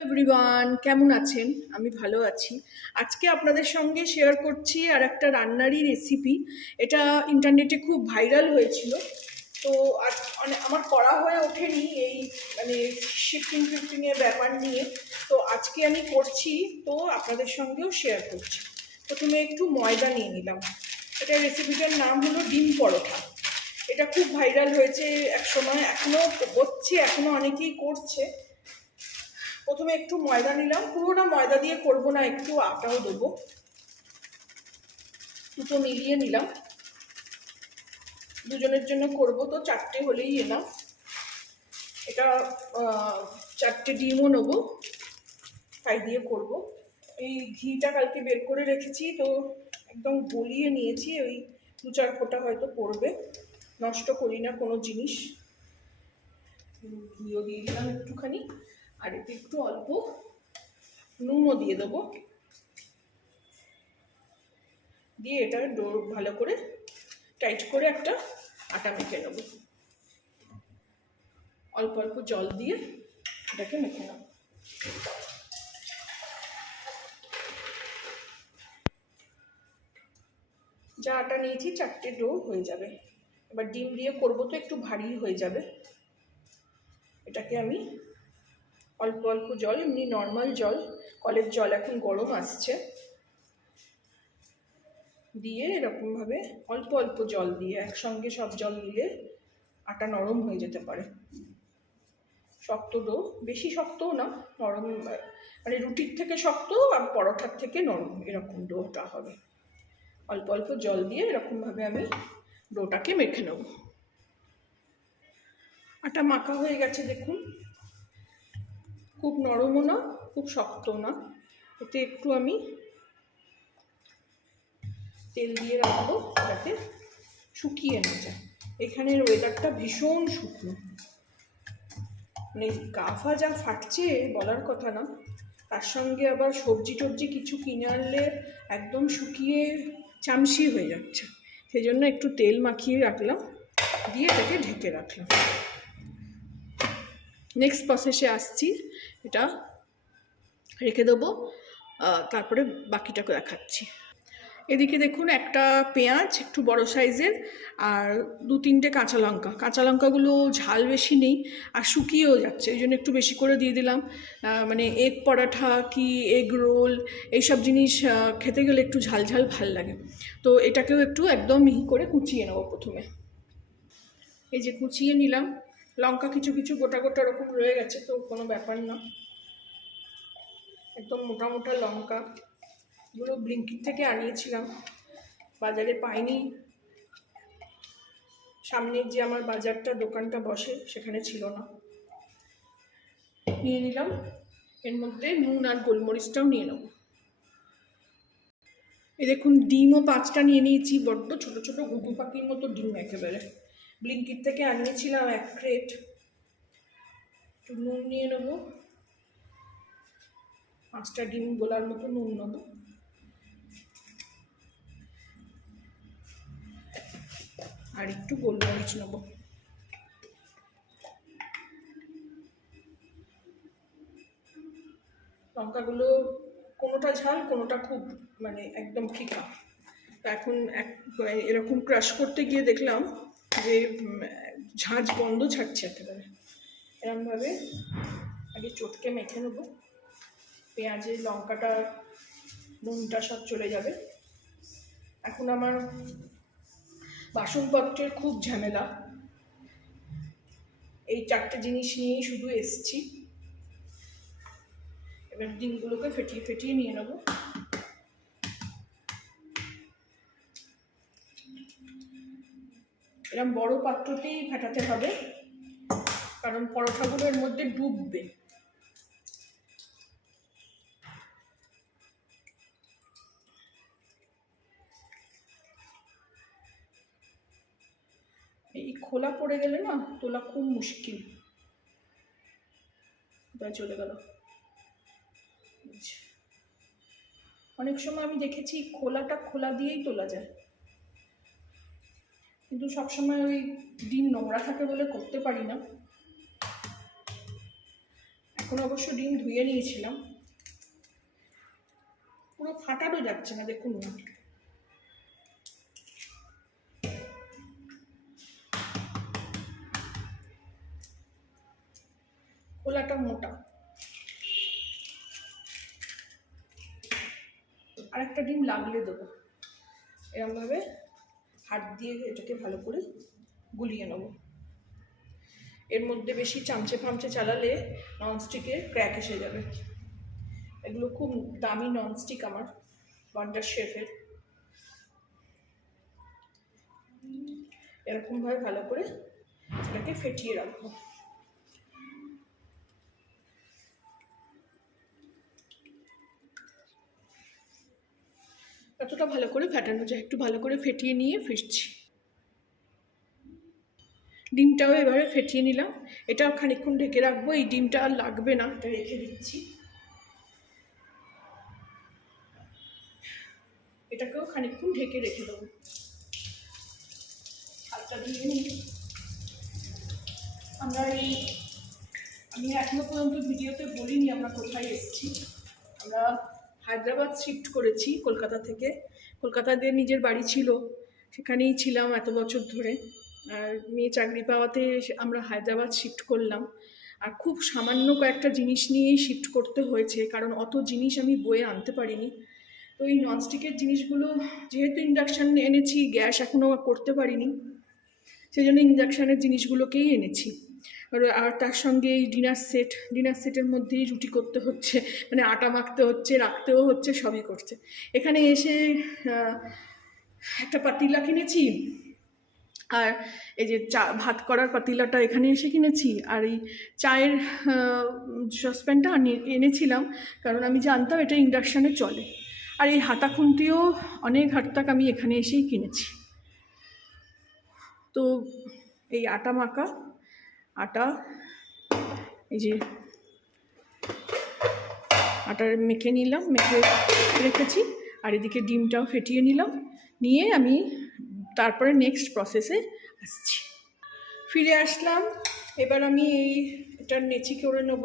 Everyone, কেমন আছেন? আমি ভালো আছি। আজকে আপনাদের সঙ্গে শেয়ার করছি আর একটা রান্নারই রেসিপি। এটা ইন্টারনেটে খুব ভাইরাল হয়েছিল। তো আমার করা হয়ে ওঠেনি এই মানে শিফটিংয়ের ব্যাপার নিয়ে। তো আজকে আমি করছি, তো আপনাদের সঙ্গেও শেয়ার করছি। প্রথমে একটু ময়দা নিয়ে নিলাম। এটা রেসিপিটার নাম হলো ডিম পরোটা। এটা খুব ভাইরাল হয়েছে একসময়, এখনও হচ্ছে, এখনও অনেকেই করছে। প্রথমে একটু ময়দা নিলাম, পুরোটা ময়দা দিয়ে করব না, একটু আটাও দেবো। দুটো মিলিয়ে নিলাম, দুজনের জন্য করব তো 4টে হলেই এলাম। এটা 4টে ডিমও নেবো, তাই দিয়ে করব। এই ঘিটা কালকে বের করে রেখেছি, তো একদম গলিয়ে নিয়েছি। ওই 2-4 ফোঁটা হয়তো পড়বে, নষ্ট করি না কোনো জিনিস। ঘিও দিয়ে দিলাম একটুখানি, আর এতে একটু অল্প নুনও দিয়ে দেবো। দিয়ে এটা ডো ভালো করে টাইট করে একটা আটা মেখে নেব। অল্প অল্প জল দিয়ে এটাকে মেখে নেব। যা আটা নিয়েছি 4টে ডো হয়ে যাবে। এবার ডিম দিয়ে করবো তো একটু ভারী হয়ে যাবে। এটাকে আমি অল্প অল্প জল, এমনি নর্মাল জল, কলের জল, এখন গরম আসছে, দিয়ে এরকমভাবে অল্প অল্প জল দিয়ে একসঙ্গে সব জল দিলে আটা নরম হয়ে যেতে পারে। শক্ত ডো, বেশি শক্তও না, নরম, মানে রুটির থেকে শক্ত আর পরোটার থেকে নরম, এরকম ডোটা হবে। অল্প অল্প জল দিয়ে এরকমভাবে আমি ডোটাকে মেখে নেব। আটা মাখা হয়ে গেছে দেখুন, খুব নরমও না খুব শক্তও না। এতে একটু আমি তেল দিয়ে রাখবো যাতে শুকিয়ে না যায়। এখানের ওয়েদারটা ভীষণ শুকনো, মানে গা যা ফাটছে বলার কথা না। তার সঙ্গে আবার সবজি টবজি কিছু কিনে আনলে একদম শুকিয়ে চামচি হয়ে যাচ্ছে। সেই জন্য একটু তেল মাখিয়ে রাখলাম, দিয়ে এটাকে ঢেকে রাখলাম। নেক্সট প্রসেসে আসছি, এটা রেখে দেবো, তারপরে বাকিটাকে দেখাচ্ছি। এদিকে দেখুন, একটা পেঁয়াজ একটু বড় সাইজের আর 2-3টে কাঁচা লঙ্কাগুলো ঝাল বেশি নেই আর শুকিয়েও যাচ্ছে, ওই জন্য একটু বেশি করে দিয়ে দিলাম। মানে এগ পরাঠা কি এগ রোল এইসব জিনিস খেতে গেলে একটু ঝাল ঝাল ভাল লাগে। তো এটাকেও একটু একদম মিহি করে কুচিয়ে নেবো প্রথমে। এই যে কুচিয়ে নিলাম, লঙ্কা কিছু কিছু গোটা গোটা ওরকম রয়ে গেছে, তো কোনো ব্যাপার না। একদম মোটা মোটা লঙ্কা, এগুলো ব্লিঙ্কিট থেকে আনিয়েছিলাম, বাজারে পাইনি। সামনের যে আমার বাজারটা দোকানটা বসে সেখানে ছিল না। নিয়ে নিলাম, এর মধ্যে নুন আর গোলমরিচটাও নিয়ে নেব। এই দেখুন, ডিমও 5টা নিয়ে নিয়েছি, বড্ড ছোট ছোট ঘুঘু পাখির মতো ডিম একেবারে। ব্লিঙ্কিট থেকে আনিয়েছিলাম 1 ক্রেট। একটু নুন নিয়ে নেব, 5টা ডিম গোলার মতো নুন নেব। আর একটু গোলমরিচ নেব। লঙ্কাগুলো কোনোটা ঝাল, কোনোটা খুব মানে একদম ফিকা। এখন এরকম ক্রাশ করতে গিয়ে দেখলাম যে ঝাঁঝ গন্ধ ছাড়ছে একেবারে। এরকমভাবে আগে চটকে মেখে নেব, পেঁয়াজের লঙ্কাটা নুনটা সব চলে যাবে। এখন আমার বাসনপত্রের খুব ঝামেলা, এই 4টে জিনিস নিয়েই শুধু এসছি। এবার ডিমগুলোকে ফেটিয়ে ফেটিয়ে নিয়ে নেব। এরকম বড় পাত্রতেই ফেটাতে হবে, কারণ পরোটাগুলো এর মধ্যে ডুববে। এই খোলা পড়ে গেলে না তোলা খুব মুশকিল। চলে গেল। অনেক সময় আমি দেখেছি খোলাটা খোলা দিয়েই তোলা যায়, কিন্তু সবসময় ওই ডিম নোংরা থাকে বলে করতে পারি না। এখন অবশ্য ডিম ধুয়ে নিয়েছিলাম, পুরো ফাটানো যাচ্ছে না, দেখুন না। খোলাটা মোটা। আর একটা ডিম লাগলে দেবো, এরকমভাবে হাত দিয়ে এটাকে ভালো করে গুলিয়ে নেব। এর মধ্যে বেশি চামচে ফামচে চালালে ননস্টিকের ক্র্যাক এসে যাবে। এগুলো খুব দামি ননস্টিক আমার, ওয়ান্ডার শেফের। এরকমভাবে ভালো করে এটাকে ফেটিয়ে রাখবো। এতটা ভালো করে ফেটানো যায়, একটু ভালো করে ফেটিয়ে নিয়ে ফিরছি। ডিমটাও এবারে ফেটিয়ে নিলাম, এটাও খানিকক্ষণ ঢেকে রাখবো। এই ডিমটা আর লাগবে না, এটা রেখে দিচ্ছি। এটাকেও খানিকক্ষণ ঢেকে রেখে দেবো। হাতটা দিয়ে নিই। আমি এখনো পর্যন্ত ভিডিওতে বলিনি আমরা কোথায় এসেছি। আমরা হায়দ্রাবাদ শিফট করেছি কলকাতা থেকে। কলকাতাতে নিজের বাড়ি ছিল, সেখানেই ছিলাম এত বছর ধরে। আর মেয়ে চাকরি পাওয়াতে আমরা হায়দ্রাবাদ শিফট করলাম। আর খুব সামান্য কয়েকটা জিনিস নিয়েই শিফট করতে হয়েছে, কারণ অত জিনিস আমি বয়ে আনতে পারিনি। তো এই ননস্টিকের জিনিসগুলো যেহেতু ইন্ডাকশান এনেছি, গ্যাস এখনও করতে পারিনি, সেই জন্য ইন্ডাকশানের জিনিসগুলোকেই এনেছি। আর তার সঙ্গে এই ডিনার সেটের মধ্যেই রুটি করতে হচ্ছে, মানে আটা মাখতে হচ্ছে, রাখতেও হচ্ছে, সবই করছে। এখানে এসে একটা পাতিলা কিনেছি, আর এই যে ভাত করার পাতিলাটা এখানে এসে কিনেছি, আর এই চায়ের সসপ্যানটা এনেছিলাম, কারণ আমি জানতাম এটা ইন্ডাকশানে চলে। আর এই হাতা খুন্তিও অনেক হাততাক আমি এখানে এসেই কিনেছি। তো এই আটা মাখা, আটা এই যে আটা মেখে নিলাম, মেখে রেখেছি। আর এদিকে ডিমটাও ফেটিয়ে নিলাম, নিয়ে আমি তারপরে নেক্সট প্রসেসে আসছি। ফিরে আসলাম। এবার আমি এটা নেচি করে নেব।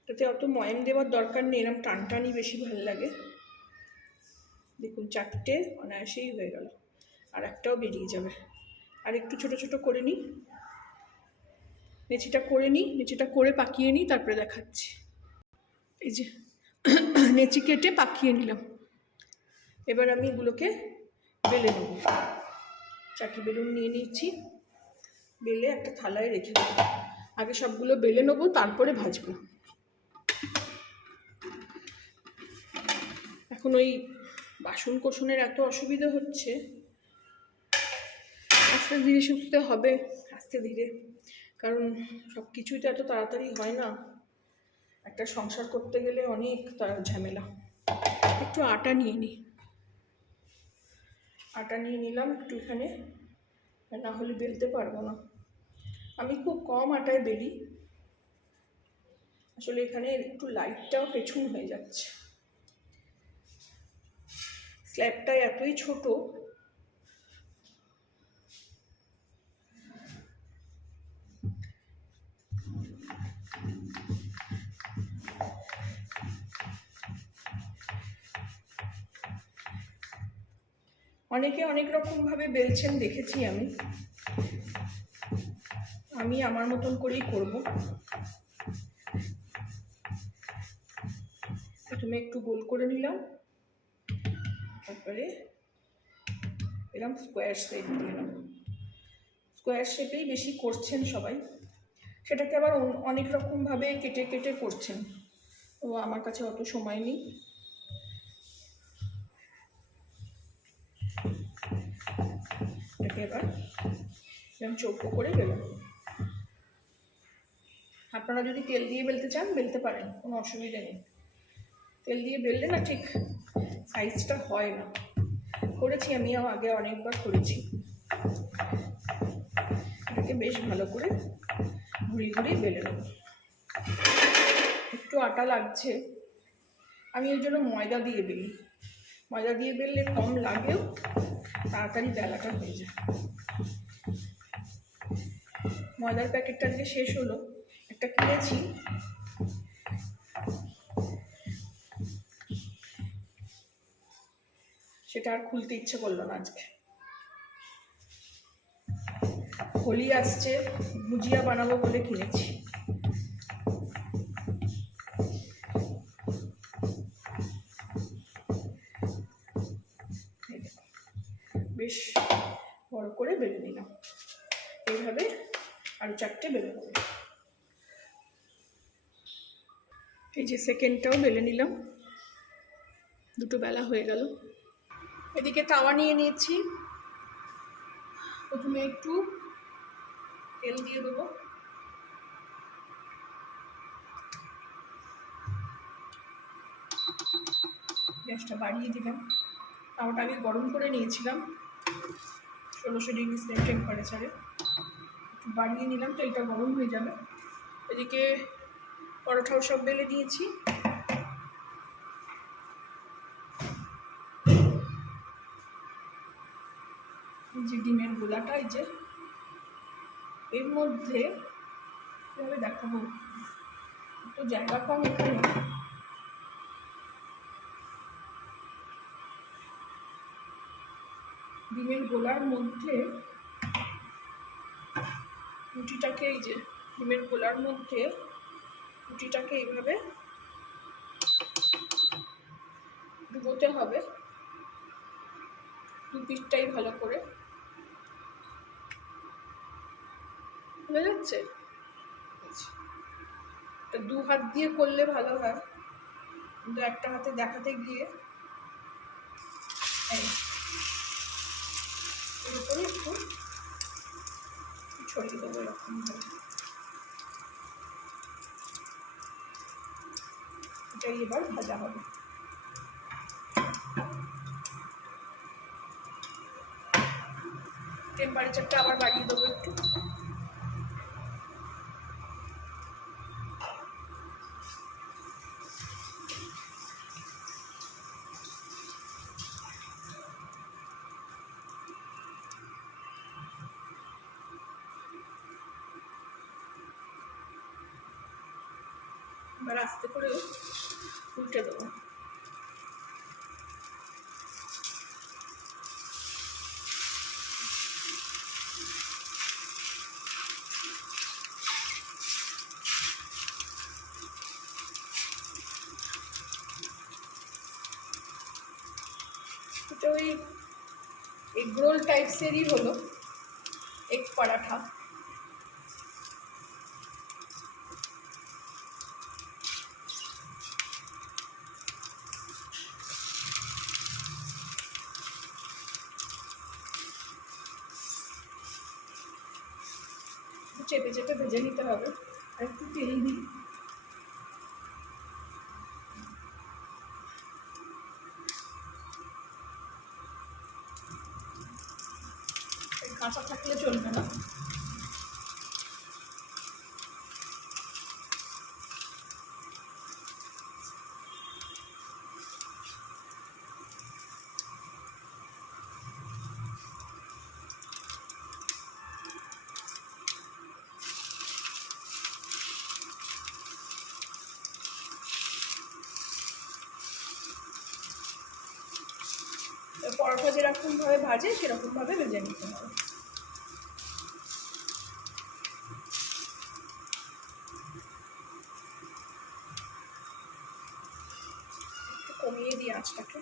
এটাতে অত ময়াম দেওয়ার দরকার নেই, এরকম টানটানি বেশি ভালো লাগে। দেখুন 4টে অনায়াসেই হয়ে গেল, আর একটাও বেরিয়ে যাবে। আর একটু ছোট ছোট করে নিই, নেচিটা করে পাকিয়ে নিই, তারপরে দেখাচ্ছি। এই যে নেচি কেটে পাকিয়ে নিলাম। এবার আমি এগুলোকে বেলে নেব। চাকি বেলুন নিয়ে নিচ্ছি, বেলে একটা থালায় রেখে দেবো। আগে সবগুলো বেলে নেবো, তারপরে ভাজবো। এখন ওই বাসন কোসনের এত অসুবিধা হচ্ছে, আস্তে ধীরে সুস্থ হবে, আস্তে ধীরে, কারণ সব কিছুই তো এত তাড়াতাড়ি হয় না। একটা সংসার করতে গেলে অনেক ঝামেলা। একটু আটা নিয়ে নিই, আটা নিয়ে নিলাম একটু এখানে, না হলে বেলতে পারবো না। আমি খুব কম আটায় বেলি, আসলে এখানে একটু লাইটটাও পেছন হয়ে যাচ্ছে। স্ল্যাবটা এতই ছোট, অনেকে অনেক রকমভাবে বেলছেন দেখেছি আমি আমার মতন করেই করব। প্রথমে একটু গোল করে নিলাম, তারপরে এরকম স্কোয়ার শেপ দিলাম। স্কোয়ার শেপেই বেশি করছেন সবাই, সেটাকে আবার অনেক রকমভাবে কেটে কেটে করছেন, তো আমার কাছে অত সময় নেই। এটাকে এবার এরকম চৌকো করে বেলে নেব। আপনারা যদি তেল দিয়ে বেলতে চান বেলতে পারেন, কোনো অসুবিধা নেই। তেল দিয়ে বেললে না ঠিক সাইজটা হয় না। করেছি আমিও আগে, অনেকবার করেছি। এটাকে বেশ ভালো করে ঘুরি ঘুরি বেলে নেব। একটু আটা লাগছে, আমি ওই জন্য ময়দা দিয়ে বেলি। ময়দা দিয়ে বেললে কম লাগেও, তাড়াতাড়ি বেলাটা হয়ে যায়। ময়দার প্যাকেটটা যে শেষ হলো, একটা কিনেছি, সেটা আর খুলতে ইচ্ছে করলো না আজকে। হোলি আসছে, ভুজিয়া বানাবো বলে কিনেছি। বেশ বড় করে বেলে নিলাম, এইভাবে আরো 4টে বেলে নেব। এই যে সেকেন্ডটাও বেলে নিলাম, 2টো বেলা হয়ে গেল। এদিকে তাওয়া নিয়ে নিয়েছি, প্রথমে একটু তেল দিয়ে দেবো। গ্যাসটা বাড়িয়ে দিলাম। তাওয়াটা আগে গরম করে নিয়েছিলাম 1600 ডিগ্রি টেম্পারেচারে, একটু বাড়িয়ে নিলাম, তো এটা গরম হয়ে যাবে। এদিকে পরোটাও সব বেলে নিয়েছি। এই যে ডিমের গোলাটা, এই যে এর মধ্যে কিভাবে দেখাবো, তো জায়গা কম এখানে। ডিমের গোলার মধ্যে রুটিটাকে, এই যে ডিমের গোলার মধ্যে রুটিটাকে এইভাবে ডুবোতে হবে, 2 পিঠটাই ভালো করে। বুঝা যাচ্ছে? 2 হাত দিয়ে করলে ভালো হয়, কিন্তু একটা হাতে দেখাতে গিয়ে এর উপরে একটু ছড়িয়ে দেবো এরকম ভাবে। এটাই এবার ভাজা হবে। টেম্পারেচারটা আবার বাড়িয়ে দেবো একটু। এবার আস্তে করে উল্টে দেবো। এটা ওই এগরোল টাইপসেরই হলো, এগ পরাঠা। চেপে চেপে ভেজে নিতে হবে, আর একটু তেল দিই। কাঁচা থাকলে চলবে না। পরোটা যেরকম ভাবে ভাজে সেরকম ভাবে ভেজে নিতে হবে। একটু কমিয়ে দিই আঁচটাকে।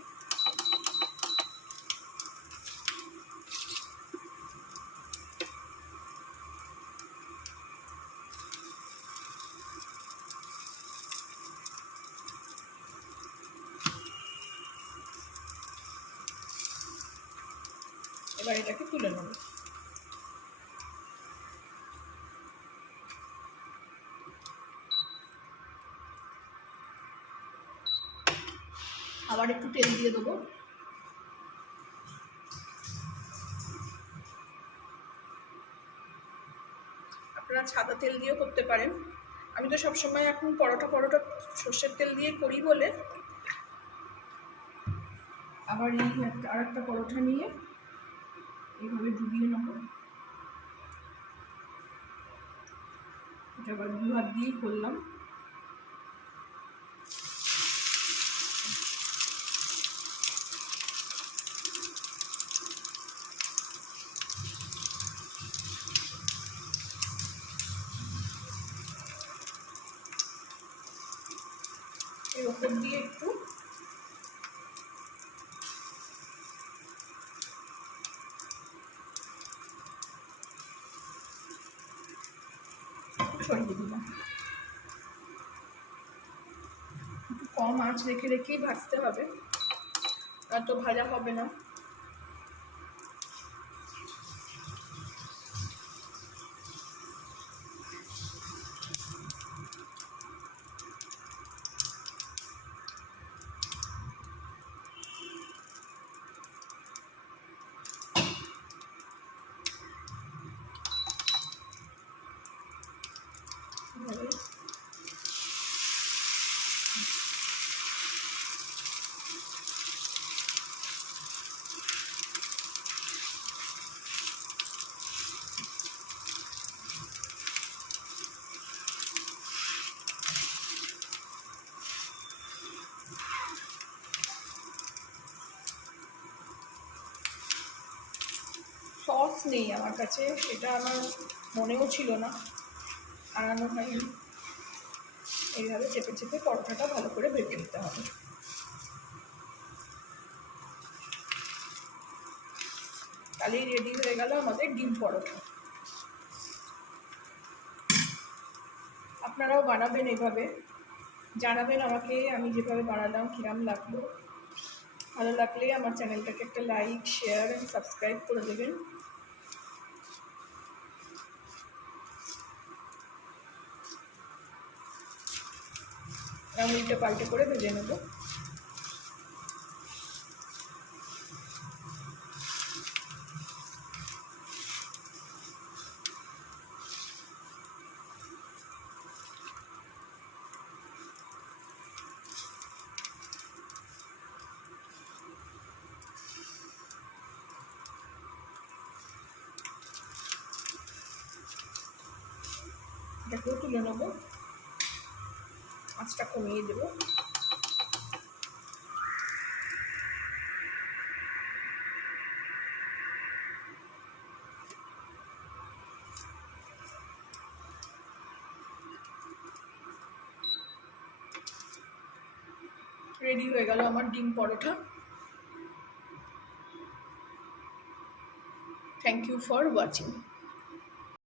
এবার এটাকে তুলে নেব। আবার একটু তেল দিয়ে দেবো। আপনারা সাদা তেল দিয়েও করতে পারেন, আমি তো সবসময় এখন পরোটা সর্ষের তেল দিয়ে করি বলে আবার এই আর একটা পরোটা নিয়ে এইভাবে ডুবিয়ে নেব। এটা আবার দু হাত দিয়েই করলাম। এর ওপর দিয়ে একটু ছড়িয়ে দিলাম। একটু কম আঁচ রেখে রেখেই ভাজতে হবে, এত ভাজা হবে না। সস নেই আমার কাছে, সেটা আমার মনেও ছিল না, আনানো হয়নি। এইভাবে চেপে চেপে পরোটাটা ভালো করে বেটে নিতে হবে। তাহলেই রেডি হয়ে গেল আমাদের ডিম পরোটা। আপনারাও বানাবেন এভাবে, জানাবেন আমাকে আমি যেভাবে বানালাম কিরম লাগলো। ভালো লাগলে আমার চ্যানেলটাকে একটা লাইক, শেয়ার অ্যান্ড সাবস্ক্রাইব করে দেবেন। আমি উল্টে পাল্টে করে ভেজে নেব। এটাকেও তুলে নেবো, আঁচটা কমিয়ে দেবো। রেডি হয়ে গেল আমার ডিম পরোটা। Thank you for watching.